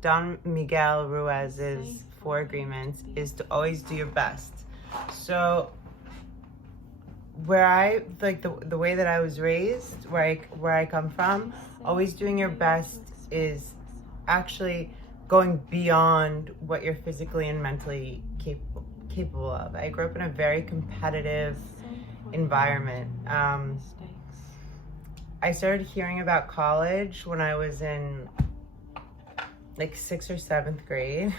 Don Miguel Ruiz's 4 agreements is to always do your best. So where I like the way that I was raised, where I come from, always doing your best is actually going beyond what you're physically and mentally capable of. I grew up in a very competitive environment. I started hearing about college when I was in like 6th or 7th grade.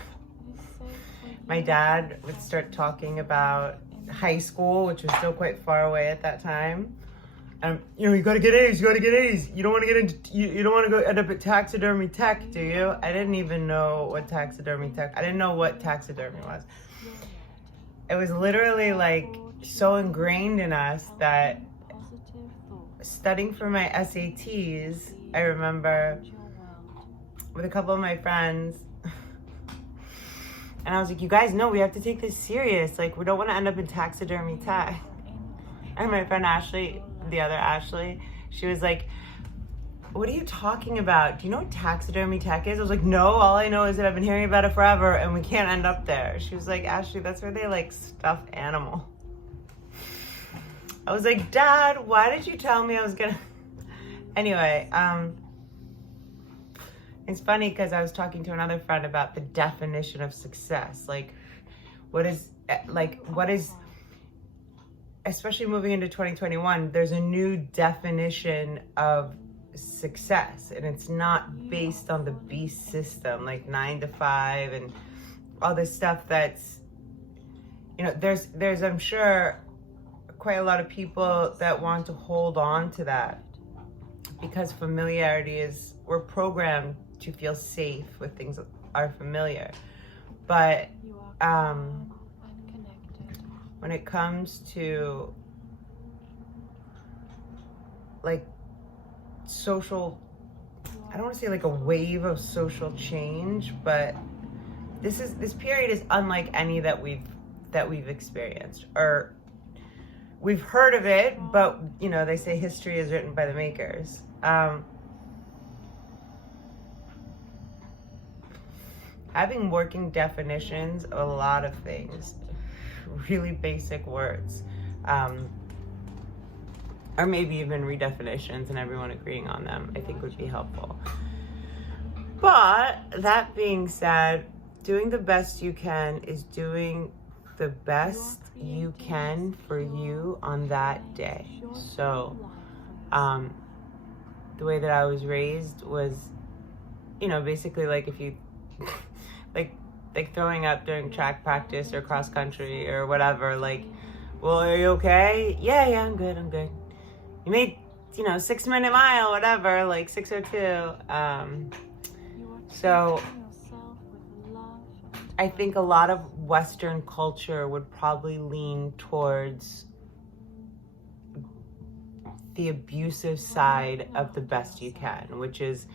My dad would start talking about high school, which was still quite far away at that time. You gotta get A's, you gotta get A's. You don't wanna get into, you don't wanna go end up at taxidermy tech, do you? I didn't even know what taxidermy tech, I didn't know what taxidermy was. It was literally like so ingrained in us that studying for my SATs, I remember with a couple of my friends, and I was like, you guys know we have to take this serious. Like, we don't want to end up in taxidermy tech. And my friend Ashley, the other Ashley, she was like, what are you talking about? Do you know what taxidermy tech is? I was like, no, all I know is that I've been hearing about it forever and we can't end up there. She was like, Ashley, that's where they like stuff animal. I was like, Dad, why did you tell me I was gonna? Anyway, it's funny because I was talking to another friend about the definition of success. Like, what is, especially moving into 2021, there's a new definition of success, and it's not based on the beast system, like 9 to 5 and all this stuff that's, there's I'm sure quite a lot of people that want to hold on to that because familiarity is, we're programmed to feel safe with things that are familiar. But when it comes to like social, I don't want to say like a wave of social change, but this period is unlike any that we've experienced, or we've heard of it, but they say history is written by the makers. Having working definitions of a lot of things, really basic words, or maybe even redefinitions and everyone agreeing on them, I think would be helpful. But that being said, doing the best you can is doing the best you can for you on that day. So the way that I was raised was, basically like if you like throwing up during track practice or cross country or whatever, like, well, are you okay? Yeah, I'm good. You made 6-minute mile, whatever, like 6:02. So I think a lot of Western culture would probably lean towards the abusive side of the best you can, which is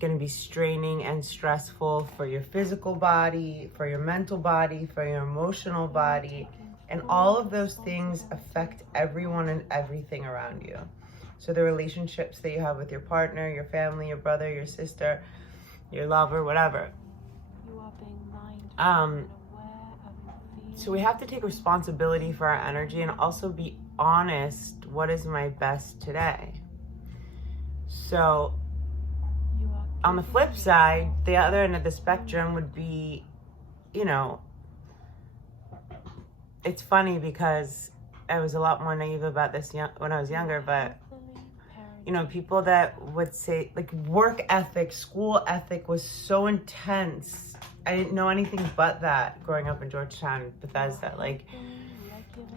going to be straining and stressful for your physical body, for your mental body, for your emotional body, and all of those things affect everyone and everything around you. So the relationships that you have with your partner, your family, your brother, your sister, your lover, whatever. So we have to take responsibility for our energy and also be honest, what is my best today? So on the flip side, the other end of the spectrum would be, it's funny because I was a lot more naive about this when I was younger, but people that would say like work ethic, school ethic was so intense. I didn't know anything but that growing up in Georgetown, Bethesda. Like,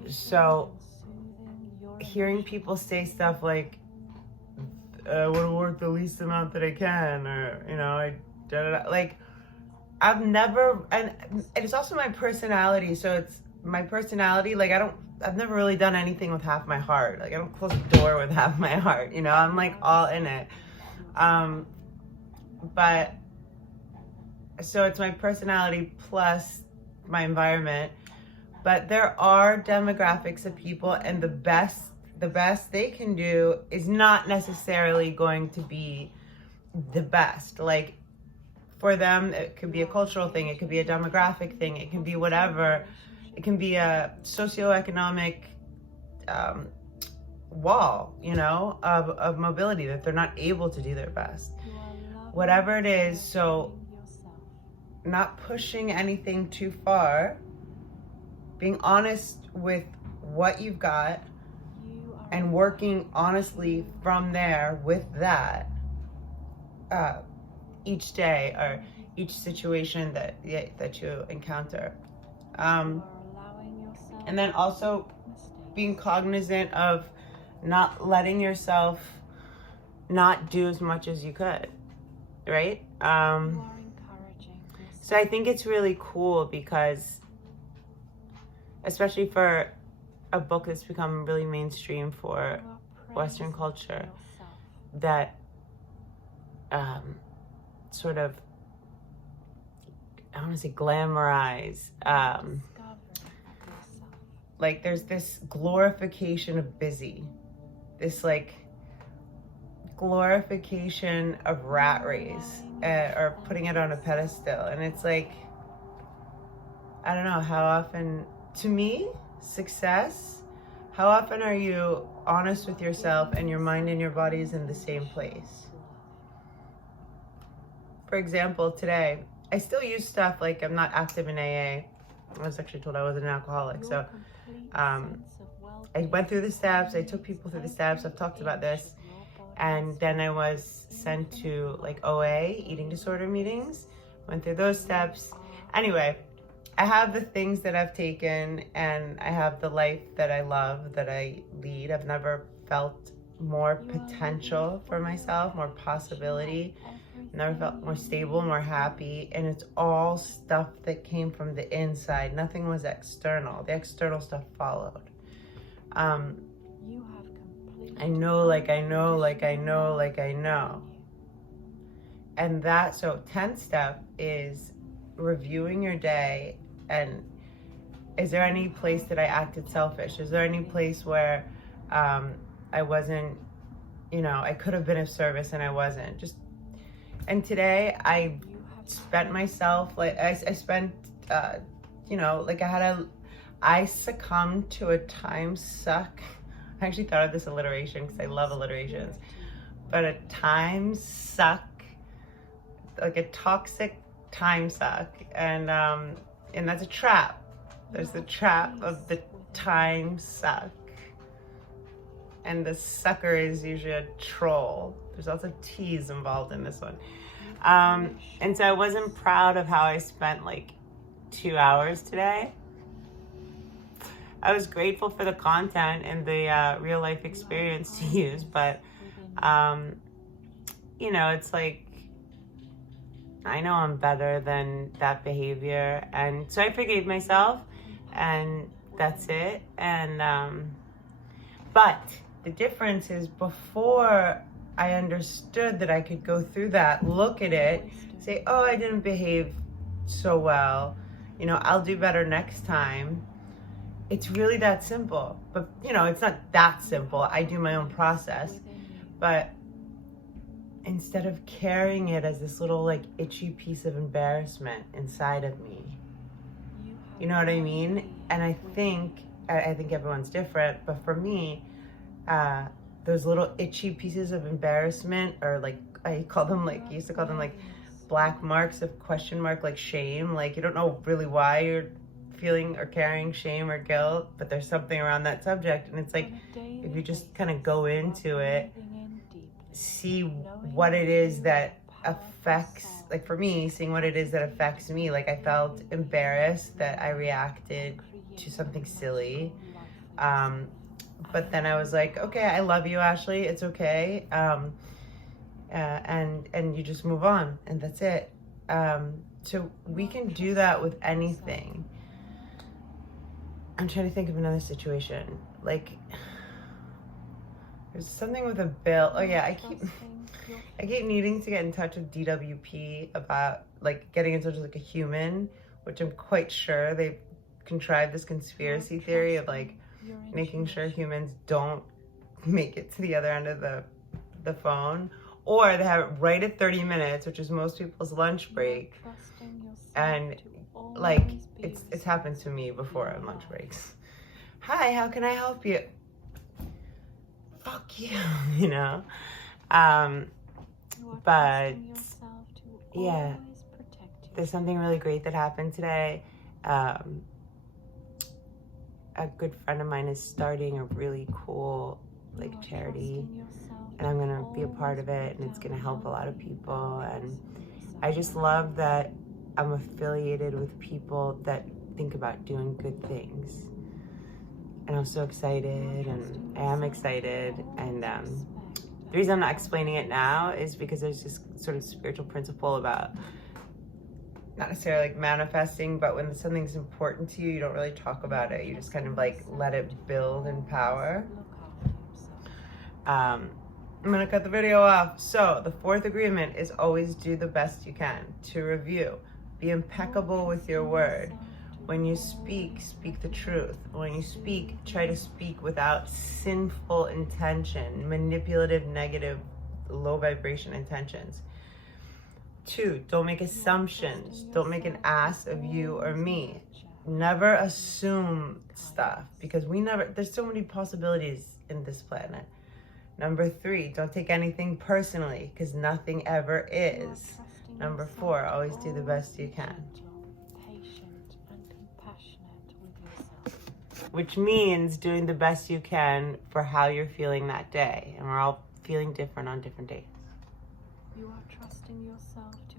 so hearing people say stuff like, I want to work the least amount that I can, or, I've never, and it's also my personality. So it's my personality. Like, I've never really done anything with half my heart. Like, I don't close the door with half my heart, I'm like all in it. But so it's my personality plus my environment, but there are demographics of people, and the best they can do is not necessarily going to be, the best. Like, for them, it could be a cultural thing, it could be a demographic thing, it can be whatever. It can be a socioeconomic wall, you know, of mobility, that they're not able to do their best. Whatever it is, so not pushing anything too far, being honest with what you've got, and working honestly from there with that each day or each situation that you encounter. And then also being cognizant of not letting yourself not do as much as you could, right? So I think it's really cool because, especially for a book that's become really mainstream for Western culture, that sort of, I want to say glamorize, like there's this glorification of busy, this like glorification of rat race, or putting it on a pedestal. And it's like, I don't know how often, to me, success, how often are you honest with yourself and your mind and your body is in the same place? For example, today, I still use stuff like I'm not active in AA. I was actually told I wasn't an alcoholic. So I went through the steps, I took people through the steps, I've talked about this. And then I was sent to like OA, eating disorder meetings, went through those steps. Anyway, I have the things that I've taken, and I have the life that I love, that I lead. I've never felt more potential for myself, more possibility. Never felt more stable, more happy. And it's all stuff that came from the inside. Nothing was external. The external stuff followed. I know. And that, so 10th step is reviewing your day. And is there any place that I acted selfish? Is there any place where I wasn't, you know, I could have been of service and I wasn't? And today I spent myself, like I spent, you know, like I succumbed to a time suck. I actually thought of this alliteration because I love alliterations. But a time suck, like a toxic time suck. And that's a trap. There's the trap of the time suck. And the sucker is usually a troll. There's also T's involved in this one. And so I wasn't proud of how I spent like 2 hours today. I was grateful for the content and the real life experience to use, but you know, it's like, I know I'm better than that behavior. And so I forgave myself, and that's it. And but the difference is, before I understood that I could go through that, look at it, say, oh, I didn't behave so well, you know, I'll do better next time. It's really that simple. But, you know, it's not that simple. I do my own process. But instead of carrying it as this little, like, itchy piece of embarrassment inside of me, you know what I mean? And I think everyone's different, but for me, those little itchy pieces of embarrassment, or like, I used to call them like black marks of question mark, like shame. Like, you don't know really why you're feeling or carrying shame or guilt, but there's something around that subject. And it's like, if you just kind of go into it, see what it is that affects, like for me, seeing what it is that affects me. Like, I felt embarrassed that I reacted to something silly. But then I was like, okay, I love you, Ashley. It's okay. And you just move on, and that's it. So we can do that with anything. I'm trying to think of another situation. Like, there's something with a bill. Oh yeah, I keep needing to get in touch with DWP about like getting in touch with like a human, which I'm quite sure they've contrived this conspiracy theory of like making sure humans don't make it to the other end of the phone, Or they have it right at 30 minutes, which is most people's lunch break. And like, it's happened to me before on lunch breaks. Hi, how can I help you? Fuck you, you know? But yeah, there's something really great that happened today. A good friend of mine is starting a really cool like charity, and I'm gonna be a part of it, and it's gonna help a lot of people. And I just love that I'm affiliated with people that think about doing good things. And I'm so excited, and I am excited. And the reason I'm not explaining it now is because there's this sort of spiritual principle about not necessarily like manifesting, but when something's important to you, you don't really talk about it. You just kind of like let it build in power. I'm gonna cut the video off. So the fourth agreement is always do the best you can. To review, be impeccable with your word. When you speak, speak the truth. When you speak, try to speak without sinful intention, manipulative, negative, low vibration intentions. 2, don't make assumptions. Don't make an ass of you or me. Never assume stuff, because there's so many possibilities in this planet. Number 3, don't take anything personally, because nothing ever is. Number 4, always do the best you can. Which means doing the best you can for how you're feeling that day. And we're all feeling different on different days. You are trusting yourself to